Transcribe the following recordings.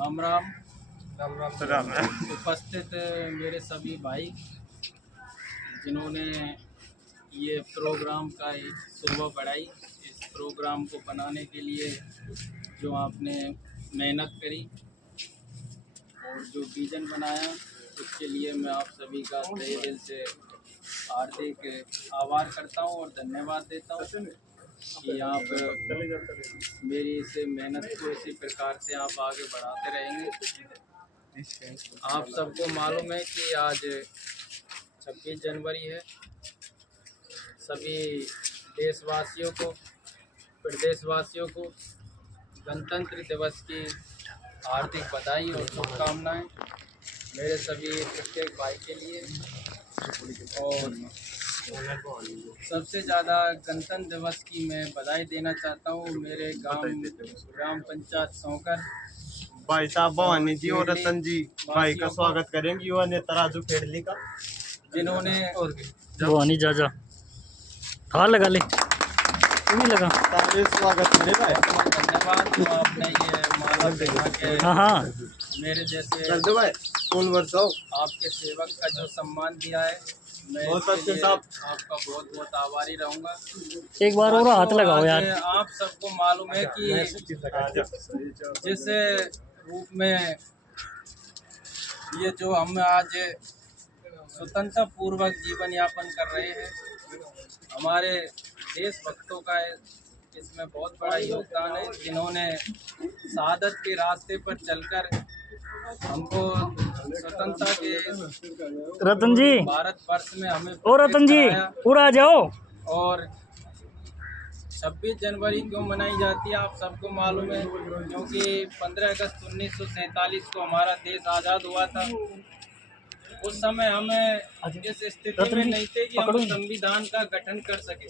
राम राम। राम उपस्थित मेरे सभी भाई जिन्होंने ये प्रोग्राम का एक शोभा बढ़ाई, इस प्रोग्राम को बनाने के लिए जो आपने मेहनत करी और जो विजन बनाया, उसके लिए मैं आप सभी का तहे दिल से हार्दिक आभार करता हूँ और धन्यवाद देता हूँ कि आप मेरी इस मेहनत को इसी प्रकार से आप आगे बढ़ाते रहेंगे। आप सबको मालूम है कि आज 26 जनवरी है। सभी देशवासियों को, प्रदेशवासियों को गणतंत्र दिवस की हार्दिक बधाई और शुभकामनाएं मेरे सभी प्रत्येक भाई के लिए। और सबसे ज़्यादा गणतंत्र दिवस की मैं बधाई देना चाहता हूँ मेरे ग्राम पंचायत सौकर भाई साहब भवानी जी और रतन जी भाई का स्वागत करेंगे युवा नेता राजू खेड़ली का, जिन्होंने भवानी जाजा था लगा ले भी लगा स्वागत करें भाई। धन्यवाद जो आपने ये माला पहना के हाँ मेरे जैसे आपके आपके सेवक का जो सम्मान दिया है, मैं बहुत इसके अच्छे लिए साहब। आपका बहुत बहुत आभारी रहूँगा। एक बार और हाथ लगाओ यार। आप सबको मालूम है कि जिस रूप में ये जो हम आज स्वतंत्रता पूर्वक जीवन यापन कर रहे हैं, हमारे देशभक्तों का इसमें बहुत बड़ा योगदान है, जिन्होंने शहादत के रास्ते पर चलकर हमको स्वतंत्रता के रतन जी भारत वर्ष में हमें ओ रतन जी पूरा आ जाओ। और 26 जनवरी क्यों मनाई जाती है आप सबको मालूम है, क्योंकि 15 अगस्त 1947 को हमारा देश आज़ाद हुआ था। उस समय हमें इस स्थिति में नहीं थे कि हम संविधान का गठन कर सके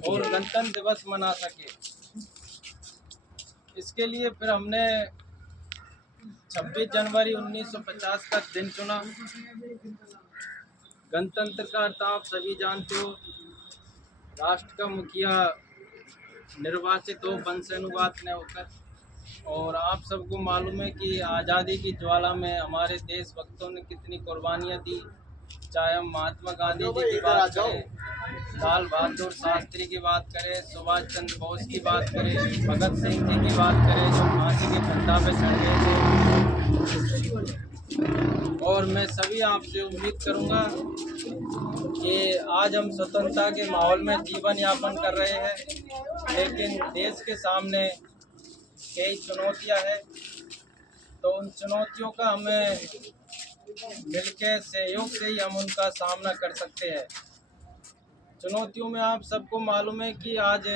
और गणतंत्र दिवस मना सके। इसके लिए फिर हमने 26 जनवरी 1950 का दिन चुना। गणतंत्र का अर्थ आप सभी जानते हो, राष्ट्र का मुखिया निर्वाचित हो वंशानुपात ने होकर। और आप सबको मालूम है कि आज़ादी की ज्वाला में हमारे देशभक्तों ने कितनी कुर्बानियाँ दी, चाहे हम महात्मा गांधी जी की बात करें, लाल बहादुर शास्त्री की बात करें, सुभाष चंद्र बोस की बात करें, भगत सिंह जी की बात करें जो फांसी के फंदा पे चढ़ गए थे। और मैं सभी आपसे उम्मीद करूंगा कि आज हम स्वतंत्रता के माहौल में जीवन यापन कर रहे हैं, लेकिन देश के सामने कई चुनौतियां हैं। तो उन चुनौतियों का हमें मिलकर सहयोग से ही हम उनका सामना कर सकते हैं। चुनौतियों में आप सबको मालूम है कि आज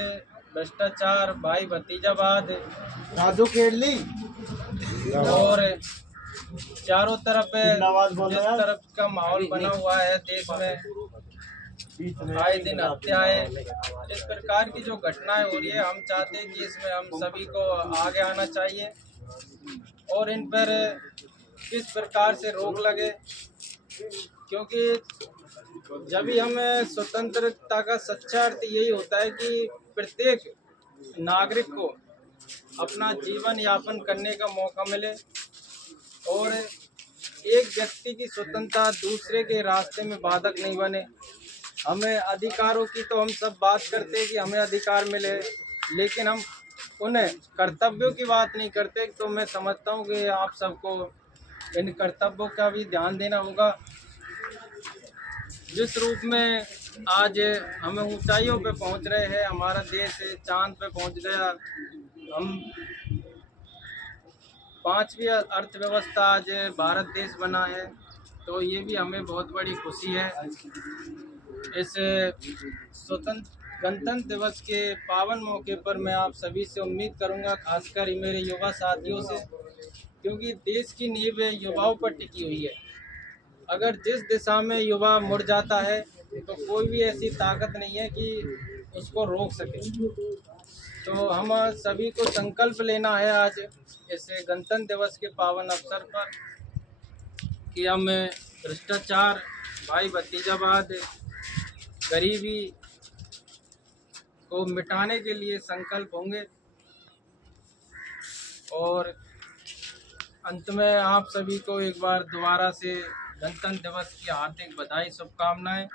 भ्रष्टाचार, भाई भतीजावाद, राजू खेड़ली और चारों तरफ जिस तरफ का माहौल बना हुआ है देश में, आए दिन हत्याएं, इस प्रकार की जो घटनाएं हो रही है, हम चाहते हैं कि इसमें हम सभी को आगे आना चाहिए और इन पर किस प्रकार से रोक लगे, क्योंकि जब भी हमें स्वतंत्रता का सच्चा अर्थ यही होता है कि प्रत्येक नागरिक को अपना जीवन यापन करने का मौका मिले और एक व्यक्ति की स्वतंत्रता दूसरे के रास्ते में बाधक नहीं बने। हमें अधिकारों की तो हम सब बात करते हैं कि हमें अधिकार मिले, लेकिन हम उन्हें कर्तव्यों की बात नहीं करते। तो मैं समझता हूँ कि आप सबको इन कर्तव्यों का भी ध्यान देना होगा। जिस रूप में आज हमें ऊंचाइयों पे पहुंच रहे हैं, हमारा देश चांद पे पहुंच गया, हम 5वीं अर्थव्यवस्था आज भारत देश बना है, तो ये भी हमें बहुत बड़ी खुशी है। इस स्वतंत्र गणतंत्र दिवस के पावन मौके पर मैं आप सभी से उम्मीद करूंगा, खासकर मेरे युवा साथियों से, क्योंकि देश की नींव युवाओं पर टिकी हुई है। अगर जिस दिशा में युवा मुड़ जाता है तो कोई भी ऐसी ताकत नहीं है कि उसको रोक सके। तो हम सभी को संकल्प लेना है आज इस गणतंत्र दिवस के पावन अवसर पर कि हम भ्रष्टाचार, भाई भतीजावाद, गरीबी को मिटाने के लिए संकल्प होंगे और अंत में आप सभी को एक बार दोबारा से गणतंत्र दिवस की हार्दिक बधाई, शुभकामनाएं।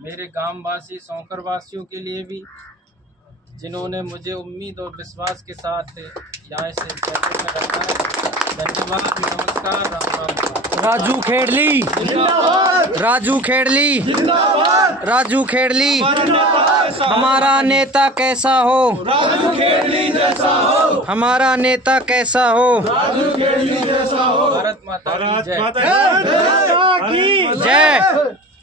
मेरे गांव वासी सौंकर वासियों के लिए भी, जिन्होंने मुझे उम्मीद और विश्वास के साथ यहाँ से जयपुर में रखा है। धन्यवाद, नमस्कार, राम राम। राजू खेड़ली राजू खेड़ली राजू खेड़ली हमारा नेता कैसा हो, राजू खेड़ली जैसा हो, हमारा नेता कैसा हो। राजू खेड़ली जैसा हो। भारत माता की जय। जय।